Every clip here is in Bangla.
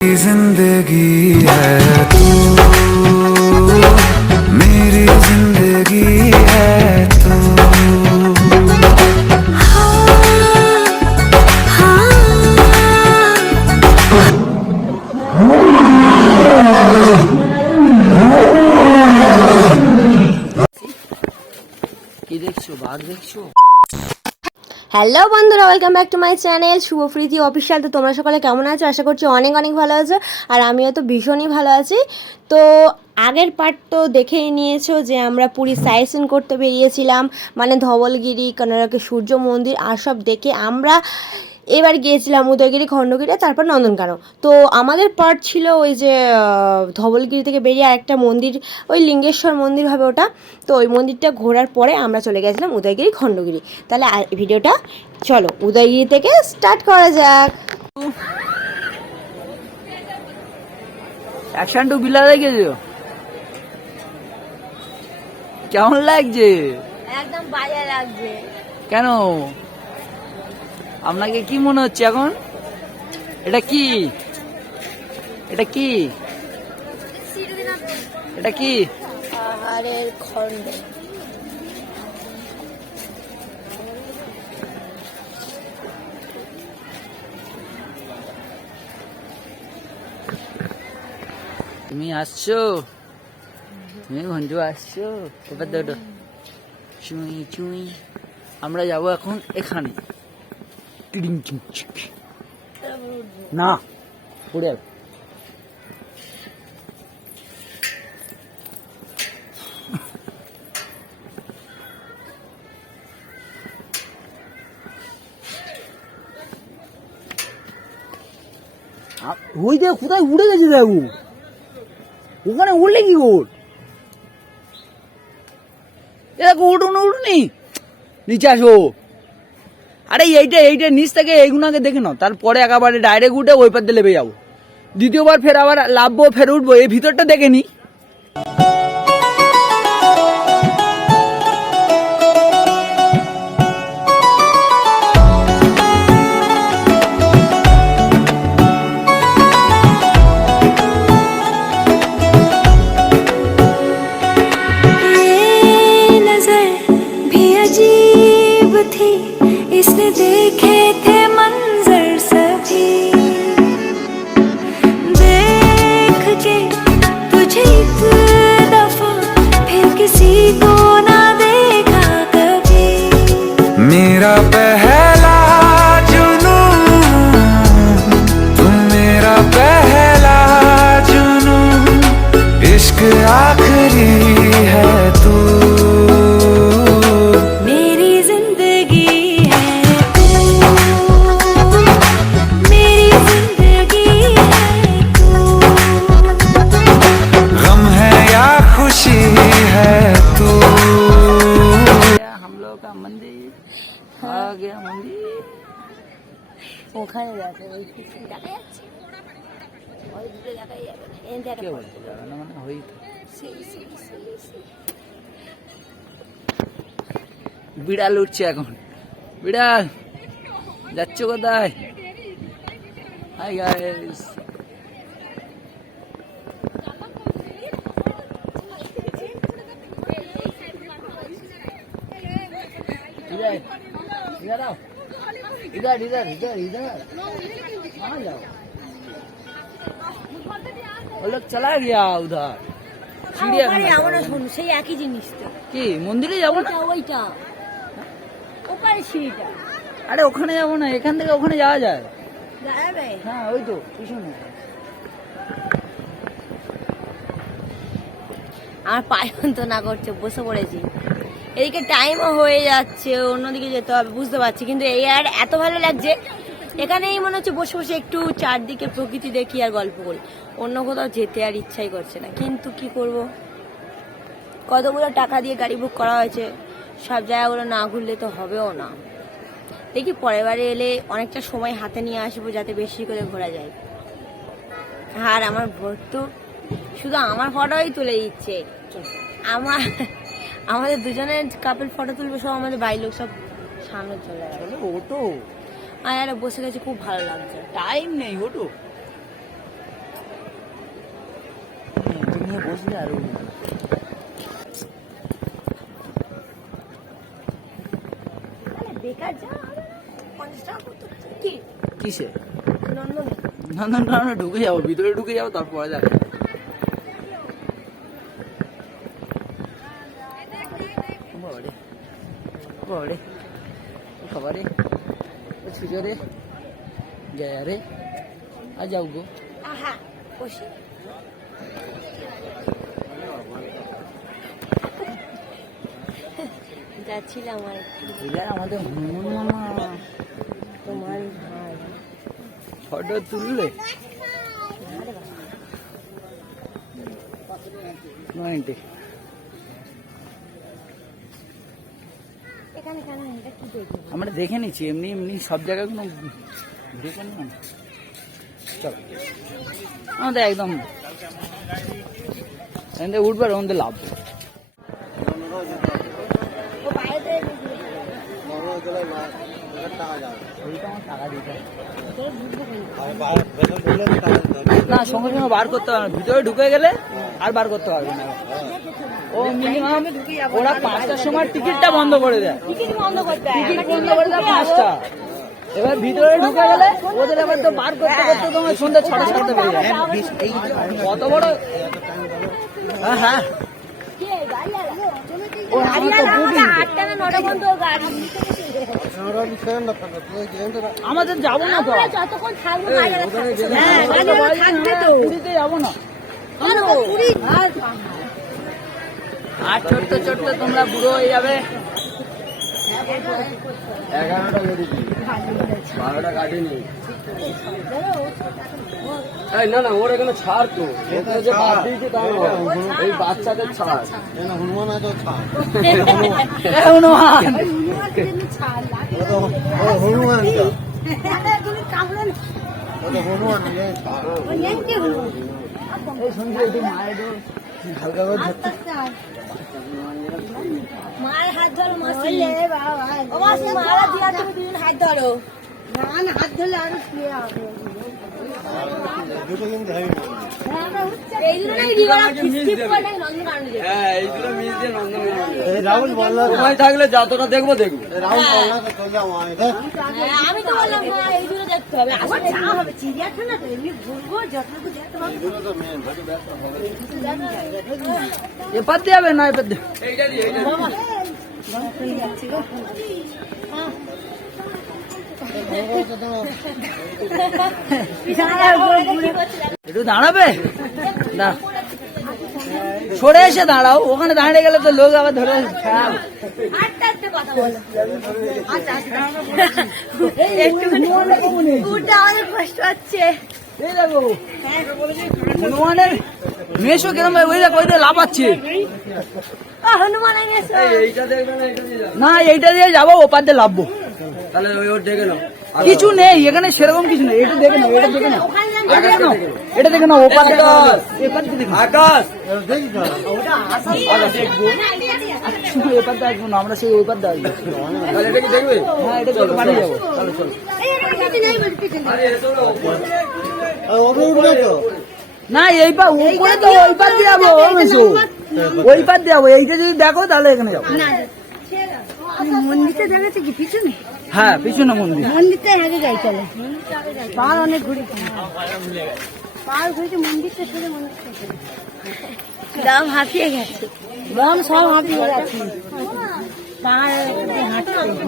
ज़िंदगी है तू मेरी ज़िंदगी হ্যালো বন্ধুরা welcome back to my channel Subhapriti official তো তোমরা সকলে কেমন আছো? আশা করছি অনেক অনেক ভালো আছো, আর আমিও তো ভীষণই ভালো আছি। তো আগের পার্ট তো দেখেই নিয়েছো যে আমরা পুরী সাইসিন করতে বেরিয়েছিলাম মানে ধবলগিরি কর্ণাটকের সূর্য মন্দির, আর সব দেখে আমরা এবার গিয়েছিলাম উদয়গিরি খণ্ডগিরি তারপর নন্দনকানন। তো আমাদের পার্ট ছিল ওই যে ধবলগিরি থেকে বেরিয়ে আরেকটা মন্দির ওই লিঙ্গেশ্বর মন্দির হবে ওটা। তো ওই মন্দিরটা ঘোরার পরে আমরা চলে গেছিলাম উদয়গিরি খণ্ডগিরি। তাহলে আর- ভিডিওটা চলো উদয়গিরি থেকে স্টার্ট করা যাক। কেমন লাগছে? একদম বাজে লাগছে। কেন? আপনাকে কি মনে হচ্ছে এখন? এটা কি? এটা কি? এটা কি? পাহাড়ের তুমি আসছো? তুমি ভঞ্জু আসছো? এবার দেখো চুই চুই। আমরা যাব এখন এখানে। টিডিং চিং চিং। না, পড়ে যাবে ওই দেখ কোথায় উড়ে গেছে দেখো। ওখানে উঠলে কি গোল এ দেখো উঠুন উঠুনি নিচে আসো। আরে এইটা এইটা নিচ থেকে এইগুলোকে দেখে নাও। তারপরে একেবারে ডাইরেক্ট উঠে ওই দিয়ে লেবে যাব। দ্বিতীয়বার ফের আবার লাভবো ফের উঠবো, এই ভিতরটা দেখে নি। necesito যাচ্ছে ওই পিছনে দেখা যাচ্ছে ওই দূরে দেখাই যাবে না এই দেখো। কে বলছে যাবে না মানে হই তো। সেই, সেই, সেই, সেই। বিড়াল উঠছে এখন বিড়াল যাচ্ছ কোথায় হাই গাইস इधर इधर आओ इधर इधर इधर इधर कहाँ जाओ वो लोग चला गया उधर ওখানে যাবো না চিড়িয়াখানা শোন সেই একই জিনিস তো কি মন্দিরে যাবো না ওইটা ওইটা ওপারে সিঁড়িটা আরে ওখানে যাবো না এখান থেকে ওখানে যাওয়া যায় দাঁড়াবে হ্যাঁ ওই তো পিছনে আমার পায়ে না করছে বসে পড়েছি এদিকে টাইমও হয়ে যাচ্ছে অন্যদিকে যেতে হবে বুঝতে পারছি কিন্তু এই আর এত ভালো লাগছে এখানেই মনে হচ্ছে বসে বসে একটু চারদিকে প্রকৃতি দেখি আর গল্প করি। অন্য কোথাও যেতে আর ইচ্ছাই করছে না। কিন্তু কি করব? কতগুলো টাকা দিয়ে গাড়ি বুক করা হয়েছে, সব জায়গাগুলো না ঘুরলে তো হবেও না। দেখি পরের বারে এলে অনেকটা সময় হাতে নিয়ে আসব যাতে বেশি করে ঘোরা যায়। আর আমার ভোট তো শুধু আমার ফটোই তুলে দিচ্ছে। আমার, আমাদের দুজনের কাপেল ফটো তুলবে, সব আমাদের বাড়ির লোক সব সামনে চলে যাবে ওটো। আর বসে গেছে খুব ভালো লাগছে। টাইম নেই ওটো বসলে আরও উঠবে না। বেকার যা কিসে? নন্দনে। ঢুকে যাব ভিতরে ঢুকে যাব তারপরে যাবে বাবারে বাবারে খাবারে জয়া রে আ যাও গো আহা বসে যাচ্ছিলাম আর এবার আমাদের হনুমান মামা তোমার ভাই ফটো তুললে নয়নটি আমরা দেখে নিচ্ছি এমনি এমনি সব জায়গায় কোনো দেখে না চল। আমাদের একদম এখান উঠবার ওখান লাভ। হবে। না সঙ্গে সঙ্গে বার করতে না ভিতরে ঢুকে গেলে আর বার করতে পারবে না। ও মিনিমাম ওরা পাঁচটার সময় টিকিটটা বন্ধ করে দেয়। টিকিট বন্ধ করতে টিকিট বন্ধ করে দেয় পাঁচটা। এবার ভিতরে ঢুকে গেলে ওদের এবার তো বার করতে করতে তোমার সন্ধ্যা ছটা সাতটা বেজে যায়। কত বড় হ্যাঁ হ্যাঁ। কে গাড়ি আলা ও আমার তো বুকিং আটটা না নটা পর্যন্ত গাড়ি। আমাদের যাব না তো। যতক্ষণ থাকব। হ্যাঁ পুরীতে যাব না? আর ছোট্ট ছোট্ট তোমরা বুড়ো হয়ে যাবে। এগারোটা বেরিয়েছি বারোটা কাটেনি। এই না না ওর এখানে ছাড় তো। যে বাদ দিয়েছে তা এই বাচ্চাদের ছাড়। হনুমান তুমি কামড়ে না। ওই নেই মায়ের হাত ধরো মাসি। মারা দিয়া তুমি দুজন হাত ধরো। হাত ধরলে আরও শুয়ে হবে। হ্যাঁ থাকলে যতটা দেখব দেখব হ্যাঁ, আমি তো বললাম হ্যাঁ দেখতে হবে আবার যাওয়া হবে চিড়িয়াখানা তো এমনি ঘুরবো যতটুকু দেখতে পাবো এপার দিয়ে যাবে না এপার দিয়ে ঘুরে একটু দাঁড়াবে? না সরে এসে দাঁড়াও ওখানে দাঁড়িয়ে গেলে তো লোক আবার ধরে আচ্ছা আচ্ছা। একটু উঠে অনেক কষ্ট হচ্ছে। এই দেখো হনুমানের মেশো কিরম ওই দেখো ওই দিয়ে লাফাচ্ছে? আহ, হনুমান এনেছো এইটা দেখবে না এইটা দিয়ে যাবে। না এইটা দিয়ে যাব ওপার দিয়ে লাভবো তাহলে ওই ওর দেখে নাও। কিছু নেই এখানে সেরকম কিছু নেই। এটা দেখে নাও এটা দেখে নাও। এটা দেখে নাও। ওপার আকাশ। শুধু এপার দিয়ে না আমরা সেই ওপার দিয়ে আসব। তাহলে এটা কি দেখবে? হ্যাঁ এটা দেখে বাড়ি যাব চলো না। এই পা উপরে তো ওই পার দিয়ে যাব ওই পার দিয়ে যাব। এইটা যদি দেখো তাহলে এখানে যাব। মন্দিরটা দেখাচ্ছে কি? পিছনে? হ্যাঁ পিছনে মন্দির। মন্দিরটা আগে যাই চলে। পাহাড় অনেক ঘুরি পাহাড় ঘুরিতে মন্দিরটা শুধু মন্দিরটা দাম হাঁপিয়ে গেছে। দাম সব হাঁপিয়ে গেছে।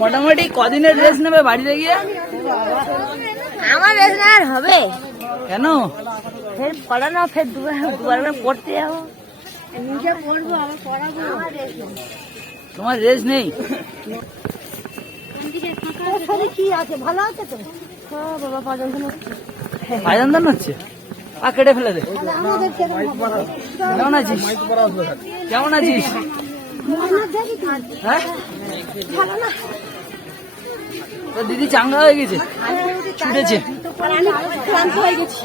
মোটামুটি কদিনের ড্রেস নেবে বাড়িতে গিয়ে? আমার বেশ আর হবে। কেন? ফের পড়ানো ফের দুবার দুবার পড়তে যাব। নিজে পড়ব আমার পড়াবো। আমার তোমার ড্রেস নেই। শরীর কি আছে ভালো আছে তো? হ্যাঁ বাবা পাঁচজন আয়ন্দন হচ্ছে? পা কেটে ফেলে দে। কেমন আছিস? কেমন আছিস? হ্যাঁ? দিদি চাঙ্গা হয়ে গেছে? ছুটেছে। ক্লান্ত হয়ে গেছি।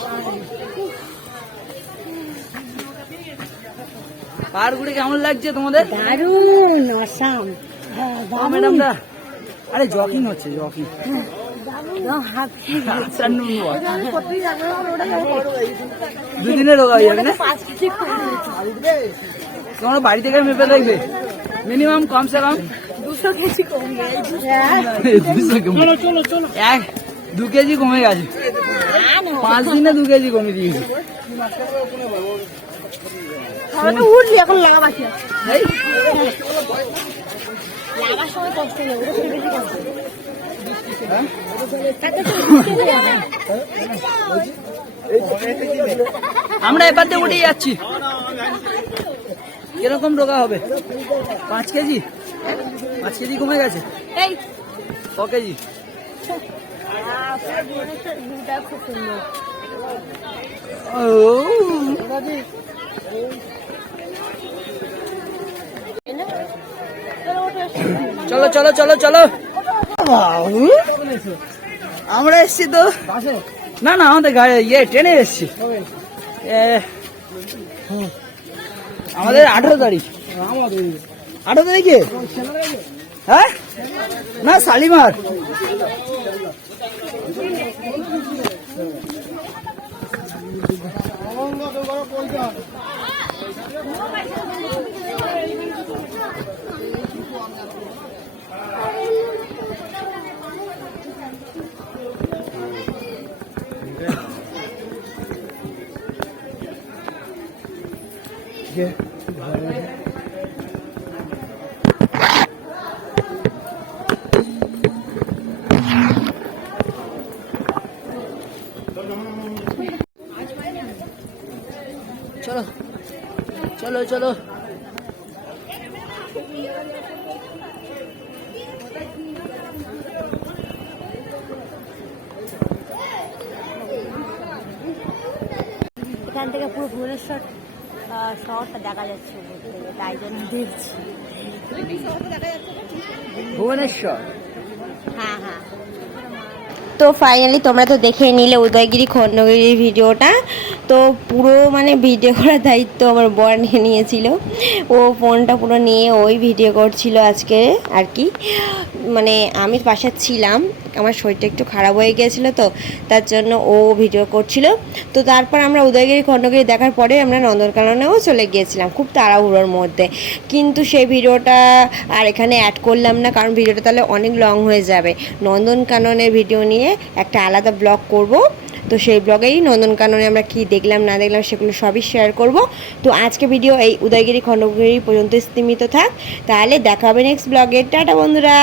পাহাড়গুড়ি কেমন লাগছে তোমাদের? দারুণ আসাম ম্যাডামরা আরে জকিং হচ্ছে জকিং আচ্ছা নুন দুদিনে রোগা হয়ে যাবে না। তোমরা বাড়ি থেকে মেপে দেখবে। মিনিমাম কমসে কম। দুশো কেজি কমে চলো চলো চলো। এক দু কেজি কমে গেছে। পাঁচ দিনে দু কেজি কমে দিয়েছে। উঠছি এখন লাভ আছে। লাগার সময় কষ্ট নেই ওটা বেশি কষ্ট আমরা এবার দিয়ে উঠে যাচ্ছি। কীরকম রোগা হবে? পাঁচ কেজি? পাঁচ কেজি কমে গেছে? এই। ক কেজি? ও। চলো চলো চলো চলো। আমরা এসছি তো। না না, আমাদের গাড়ি ইয়ে ট্রেনে এসছি। আমাদের আঠারো তারিখ। আঠারো তারিখে? হ্যাঁ? না, শালিমার। চলো চলো চলো। এখান থেকে পুরো ভুবনেশ্বর শহরটা দেখা যাচ্ছে তাই জন্য দেখছি। ভুবনেশ্বর? হ্যাঁ হ্যাঁ। তো ফাইনালি তোমরা তো দেখে নিলে উদয়গিরি খণ্ডগিরির ভিডিওটা। তো পুরো মানে ভিডিও করার দায়িত্ব আমার বর নিয়ে নিয়েছিল। ও ফোনটা পুরো নিয়ে ওই ভিডিও করছিল আজকে আর কি। মানে আমি পাশে ছিলাম, আমার শরীরটা একটু খারাপ হয়ে গিয়েছিল তো, তার জন্য ও ভিডিও করছিল। তো তারপর আমরা উদয়গিরি খণ্ডগিরি দেখার পরে আমরা নন্দনকাননেও চলে গিয়েছিলাম, খুব তাড়াহুড়োর মধ্যে। কিন্তু সেই ভিডিওটা আর এখানে অ্যাড করলাম না, কারণ ভিডিওটা তাহলে অনেক লং হয়ে যাবে। নন্দনকাননের ভিডিও নিয়ে একটা আলাদা ব্লগ করব। তো সেই ব্লগেই নন্দনকাননে আমরা কি দেখলাম, না দেখলাম সেগুলো সবই শেয়ার করব। তো আজকে ভিডিও এই উদয়গিরি খণ্ডগিরি পর্যন্ত সীমিত থাক। তাহলে দেখা হবে নেক্সট ব্লগে টাটা বন্ধুরা!